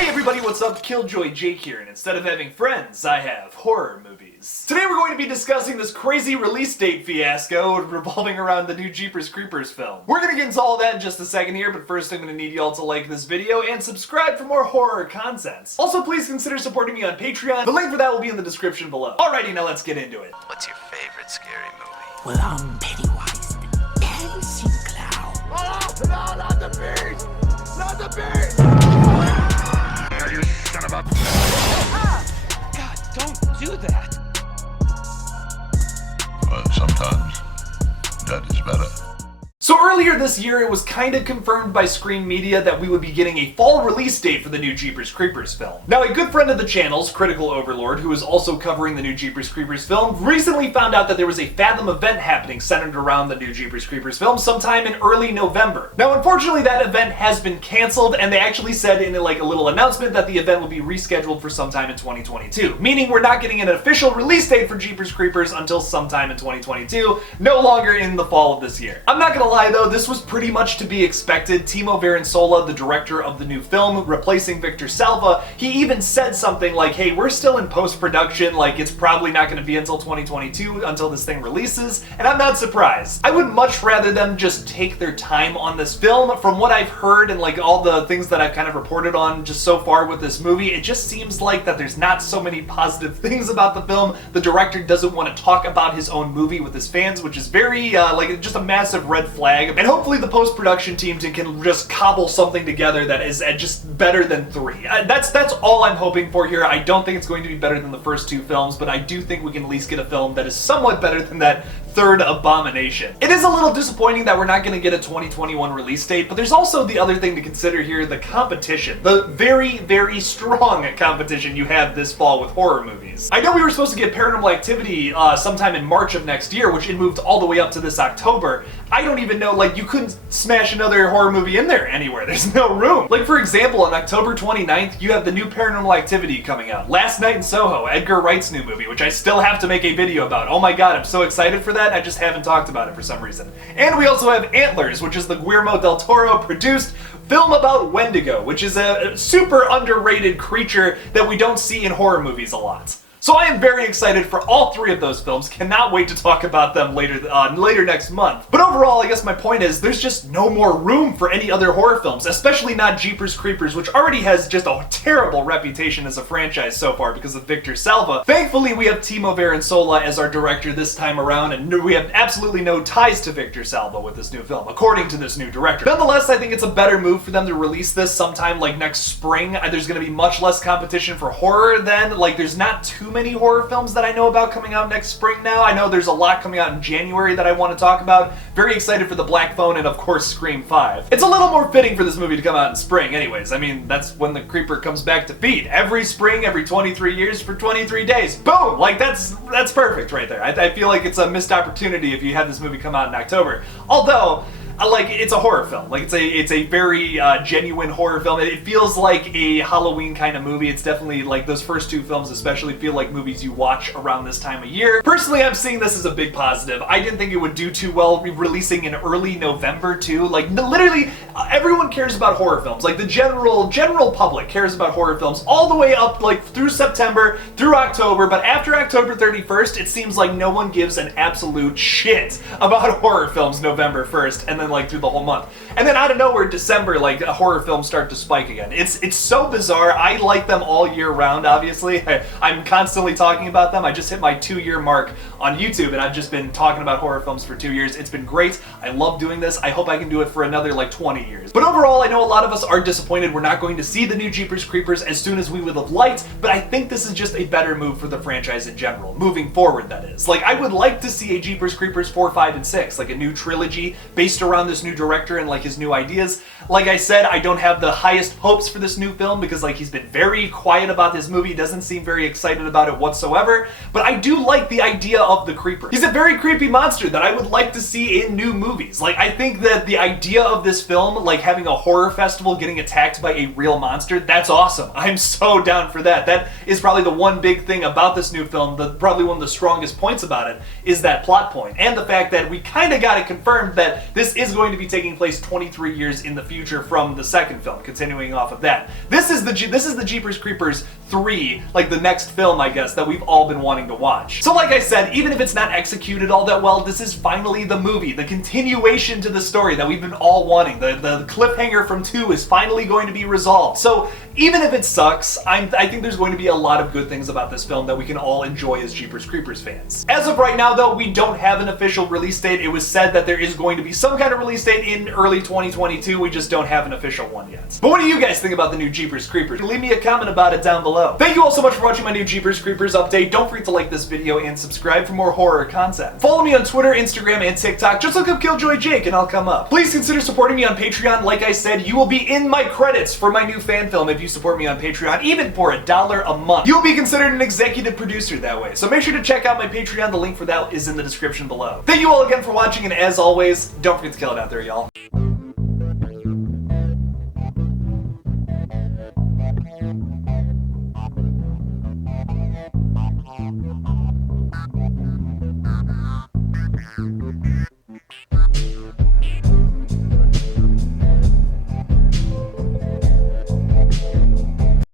Hey everybody, what's up? KillJoy Jake here, and instead of having friends, I have horror movies. Today we're going to be discussing this crazy release date fiasco revolving around the new Jeepers Creepers film. We're gonna get into all that in just a second here, but first I'm gonna need y'all to like this video and subscribe for more horror content. Also, please consider supporting me on Patreon. The link for that will be in the description below. Alrighty, now let's get into it. What's your favorite scary movie? Well, I'm Pennywise, the dancing clown. Oh, no, not the beast! Not the beast! You son of a... God, don't do that. But sometimes that is better. So earlier this year, it was kind of confirmed by Screen Media that we would be getting a fall release date for the new Jeepers Creepers film. Now, a good friend of the channel's, Critical Overlord, who is also covering the new Jeepers Creepers film, recently found out that there was a Fathom event happening centered around the new Jeepers Creepers film sometime in early November. Now, unfortunately, that event has been canceled, and they actually said in a little announcement that the event will be rescheduled for sometime in 2022, meaning we're not getting an official release date for Jeepers Creepers until sometime in 2022, no longer in the fall of this year. I'm not gonna lie though, this was pretty much to be expected. Timo Varensola, the director of the new film, replacing Victor Salva, he even said something like, hey, we're still in post-production, like it's probably not gonna be until 2022 until this thing releases, and I'm not surprised. I would much rather them just take their time on this film. From what I've heard and all the things that I've kind of reported on just so far with this movie, it just seems like that there's not so many positive things about the film. The director doesn't want to talk about his own movie with his fans, which is very, just a massive red flag. And hopefully the post-production team can just cobble something together that is just better than 3. That's all I'm hoping for here. I don't think it's going to be better than the first 2 films, but I do think we can at least get a film that is somewhat better than that third abomination. It is a little disappointing that we're not going to get a 2021 release date, but there's also the other thing to consider here, the competition. The very, very strong competition you have this fall with horror movies. I know we were supposed to get Paranormal Activity sometime in March of next year, which it moved all the way up to this October. I don't even know, you couldn't smash another horror movie in there anywhere. There's no room. For example, on October 29th, you have the new Paranormal Activity coming out. Last Night in Soho, Edgar Wright's new movie, which I still have to make a video about. Oh my god, I'm so excited for that. I just haven't talked about it for some reason. And we also have Antlers, which is the Guillermo del Toro produced film about Wendigo, which is a super underrated creature that we don't see in horror movies a lot. So I am very excited for all 3 of those films, cannot wait to talk about them later next month. But overall, I guess my point is, there's just no more room for any other horror films, especially not Jeepers Creepers, which already has just a terrible reputation as a franchise so far because of Victor Salva. Thankfully, we have Timo Varensola as our director this time around, and we have absolutely no ties to Victor Salva with this new film, according to this new director. Nonetheless, I think it's a better move for them to release this sometime next spring. There's going to be much less competition for horror then. There's not too many horror films that I know about coming out next spring now. I know there's a lot coming out in January that I want to talk about. Very excited for The Black Phone and of course Scream 5. It's a little more fitting for this movie to come out in spring anyways. I mean, that's when the creeper comes back to feed. Every spring, every 23 years for 23 days. Boom! That's perfect right there. I feel like it's a missed opportunity if you have this movie come out in October. Although, it's a horror film. It's a very genuine horror film. It feels like a Halloween kind of movie. It's definitely those first 2 films especially feel like movies you watch around this time of year. Personally, I'm seeing this as a big positive. I didn't think it would do too well releasing in early November too. Literally, everyone cares about horror films. The general public cares about horror films all the way up through September, through October, but after October 31st, it seems like no one gives an absolute shit about horror films November 1st, and then through the whole month. And then out of nowhere, December, horror films start to spike again. It's so bizarre. I like them all year round, obviously. I'm constantly talking about them. I just hit my 2-year mark on YouTube, and I've just been talking about horror films for 2 years. It's been great. I love doing this. I hope I can do it for another 20 years. But overall, I know a lot of us are disappointed we're not going to see the new Jeepers Creepers as soon as we would have liked, but I think this is just a better move for the franchise in general, moving forward, that is. I would like to see a Jeepers Creepers 4, 5, and 6, a new trilogy based around this new director and his new ideas. Like I said, I don't have the highest hopes for this new film because he's been very quiet about this movie, doesn't seem very excited about it whatsoever, but I do like the idea of the creeper. He's a very creepy monster that I would like to see in new movies. I think that the idea of this film, having a horror festival getting attacked by a real monster, that's awesome. I'm so down for that. That is probably the one big thing about this new film, probably one of the strongest points about it, is that plot point, and the fact that we kind of got it confirmed that this is going to be taking place 23 years in the future from the second film, continuing off of that. This is the Jeepers Creepers 3, like the next film, I guess, that we've all been wanting to watch. So like I said, even if it's not executed all that well, this is finally the movie, the continuation to the story that we've been all wanting. The cliffhanger from 2 is finally going to be resolved. So even if it sucks, I think there's going to be a lot of good things about this film that we can all enjoy as Jeepers Creepers fans. As of right now though, we don't have an official release date. It was said that there is going to be some kind of release date in early 2022, we just don't have an official one yet. But what do you guys think about the new Jeepers Creepers? Leave me a comment about it down below. Thank you all so much for watching my new Jeepers Creepers update. Don't forget to like this video and subscribe for more horror content. Follow me on Twitter, Instagram, and TikTok. Just look up KillJoy Jake and I'll come up. Please consider supporting me on Patreon. Like I said, you will be in my credits for my new fan film if you support me on Patreon, even for $1 a month. You'll be considered an executive producer that way. So make sure to check out my Patreon. The link for that is in the description below. Thank you all again for watching, and as always, don't forget to kill it out there, y'all.